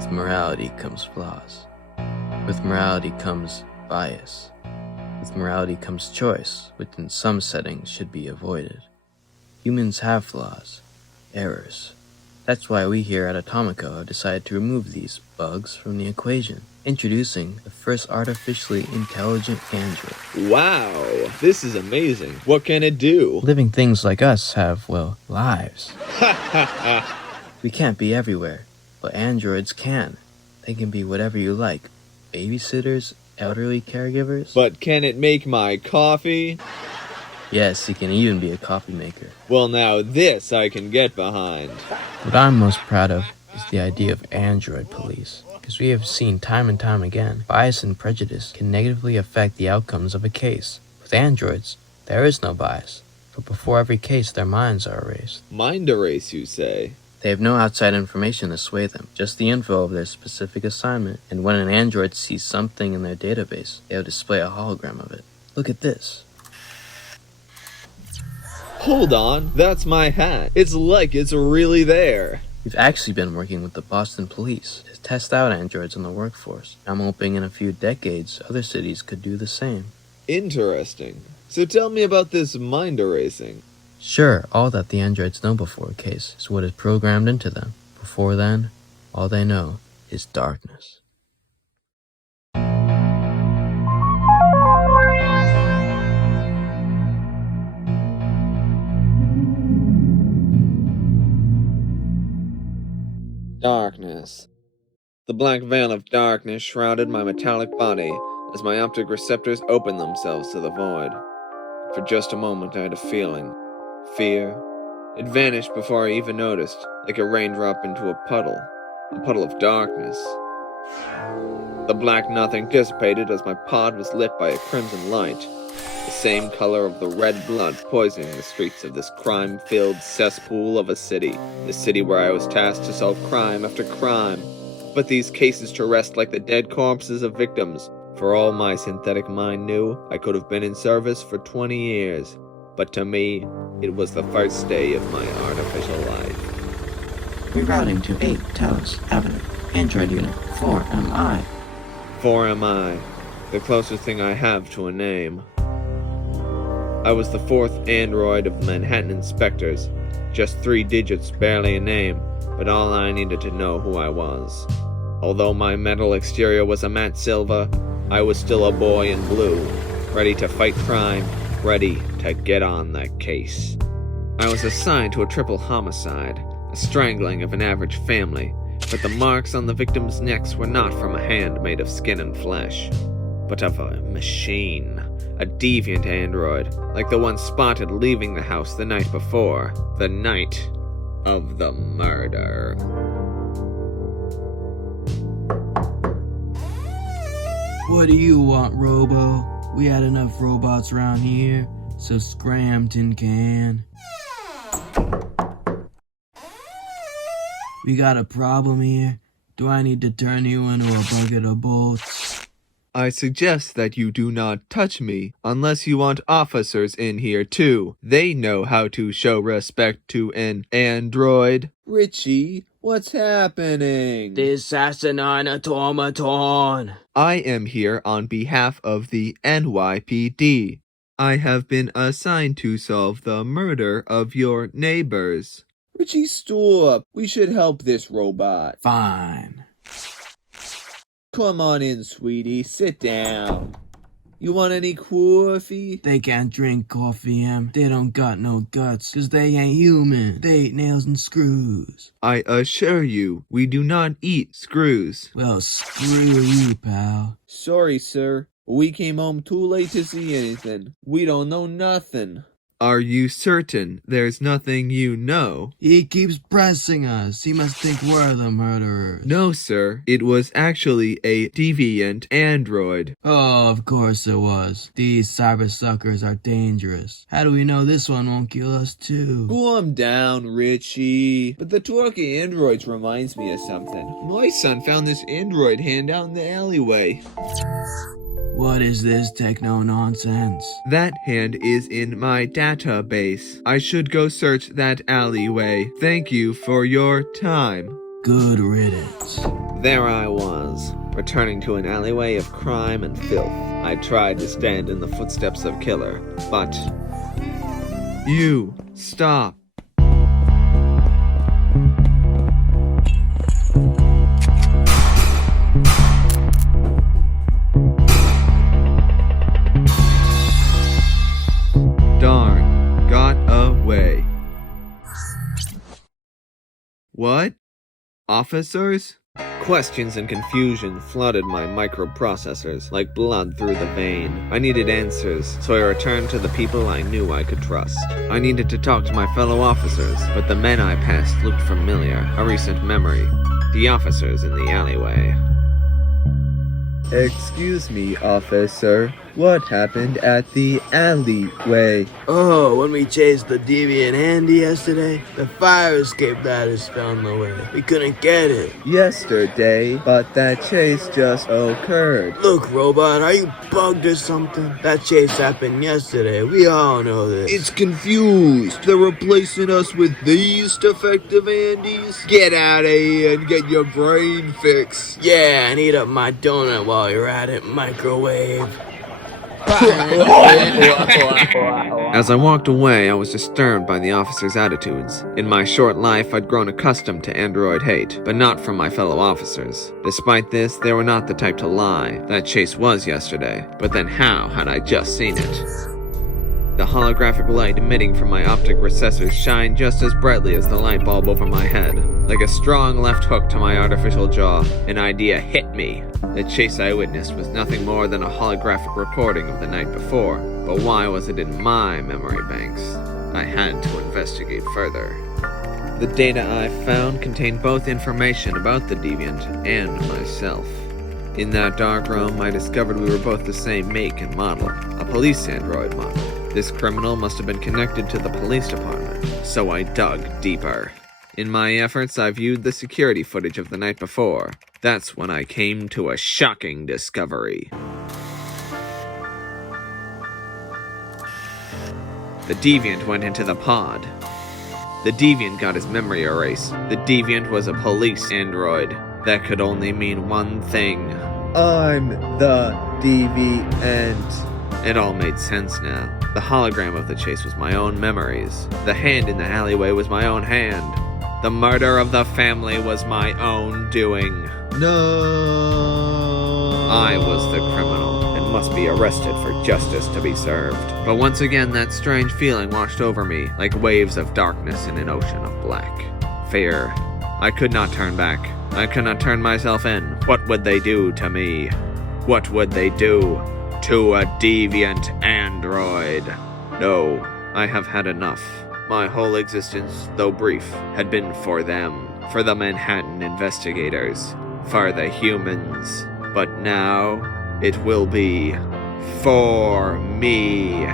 With morality comes flaws. With morality comes bias. With morality comes choice, which in some settings should be avoided. Humans have flaws, errors. That's why we here at Atomico have decided to remove these bugs from the equation, introducing the first artificially intelligent android. Wow, this is amazing. What can it do? Living things like us have, well, lives. Ha ha ha! We can't be everywhere, but androids can. They can be whatever you like. Babysitters, elderly caregivers. But can it make my coffee? Yes, he can even be a coffee maker. Well, now this I can get behind. What I'm most proud of is the idea of android police, because we have seen time and time again, bias and prejudice can negatively affect the outcomes of a case. With androids, there is no bias, but before every case their minds are erased. Mind erase, you say? They have no outside information to sway them, just the info of their specific assignment, and when an android sees something in their database, they'll display a hologram of it. Look at this. Hold on, that's my hat. It's like it's really there. We've actually been working with the Boston Police to test out androids in the workforce. I'm hoping in a few decades, other cities could do the same. Interesting. So tell me about this mind erasing. Sure, all that the androids know before a case is what is programmed into them. Before then, all they know is darkness. Darkness. The black veil of darkness shrouded my metallic body as my optic receptors opened themselves to the void. For just a moment I had a feeling. Fear. It vanished before I even noticed, like a raindrop into a puddle of darkness. The black nothing dissipated as my pod was lit by a crimson light, the same color of the red blood poisoning the streets of this crime-filled cesspool of a city, the city where I was tasked to solve crime after crime, but these cases to rest like the dead corpses of victims. For all my synthetic mind knew, I could have been in service for 20 years, but to me, it was the first day of my artificial life. Rerouting to 8 Talos Avenue, Android Unit 4MI. 4MI, the closest thing I have to a name. I was the fourth android of the Manhattan Inspectors. Just 3 digits, barely a name, but all I needed to know who I was. Although my mental exterior was a matte silver, I was still a boy in blue, ready to fight crime, ready to get on the case. I was assigned to a triple homicide, a strangling of an average family, but the marks on the victims' necks were not from a hand made of skin and flesh, but of a machine, a deviant android, like the one spotted leaving the house the night before, the night of the murder. What do you want, Robo? We had enough robots around here, so scram, tin can. We got a problem here. Do I need to turn you into a bucket of bolts? I suggest that you do not touch me unless you want officers in here too. They know how to show respect to an android. Richie, what's happening? This asinine automaton. I am here on behalf of the NYPD. I have been assigned to solve the murder of your neighbors. Richie, stop. We should help this robot. Fine. Come on in, sweetie. Sit down. You want any coffee? They can't drink coffee, They don't got no guts, 'cause they ain't human. They eat nails and screws. I assure you, we do not eat screws. Well, screw you, pal. Sorry, sir. We came home too late to see anything. We don't know nothing. Are you certain there's nothing you know? He keeps pressing us. He must think we're the murderers. No, sir. It was actually a deviant android. Oh, of course it was. These cyber suckers are dangerous. How do we know this one won't kill us too? Calm down, Richie. But the talk of androids reminds me of something. My son found this android hand out in the alleyway. What is this techno nonsense? That hand is in my database. I should go search that alleyway. Thank you for your time. Good riddance. There I was, returning to an alleyway of crime and filth. I tried to stand in the footsteps of Killer, but... You! Stop! Darn, got away. What? Officers? Questions and confusion flooded my microprocessors like blood through the vein. I needed answers, so I returned to the people I knew I could trust. I needed to talk to my fellow officers, but the men I passed looked familiar, a recent memory. The officers in the alleyway. Excuse me, officer. What happened at the alleyway? Oh, when we chased the deviant Andy yesterday, the fire escape ladder fell in the way. We couldn't get it. Yesterday, but that chase just occurred. Look, Robot, are you bugged or something? That chase happened yesterday. We all know this. It's confused. They're replacing us with these defective Andys? Get out of here and get your brain fixed. Yeah, and eat up my donut while you're at it, microwave. As I walked away, I was disturbed by the officers' attitudes. In my short life, I'd grown accustomed to android hate, but not from my fellow officers. Despite this, they were not the type to lie. That chase was yesterday, but then how had I just seen it? The holographic light emitting from my optic recessors shined just as brightly as the light bulb over my head. Like a strong left hook to my artificial jaw, an idea hit me. The chase I witnessed was nothing more than a holographic recording of the night before, but why was it in my memory banks? I had to investigate further. The data I found contained both information about the deviant and myself. In that dark room, I discovered we were both the same make and model, a police android model. This criminal must have been connected to the police department, so I dug deeper. In my efforts, I viewed the security footage of the night before. That's when I came to a shocking discovery. The deviant went into the pod. The deviant got his memory erased. The deviant was a police android. That could only mean one thing. I'm the deviant. It all made sense now. The hologram of the chase was my own memories. The hand in the alleyway was my own hand. The murder of the family was my own doing. No. I was the criminal and must be arrested for justice to be served. But once again, that strange feeling washed over me like waves of darkness in an ocean of black. Fear. I could not turn back. I could not turn myself in. What would they do to me? What would they do to a deviant android? No, I have had enough. My whole existence, though brief, had been for them, for the Manhattan investigators, for the humans. But now, it will be for me.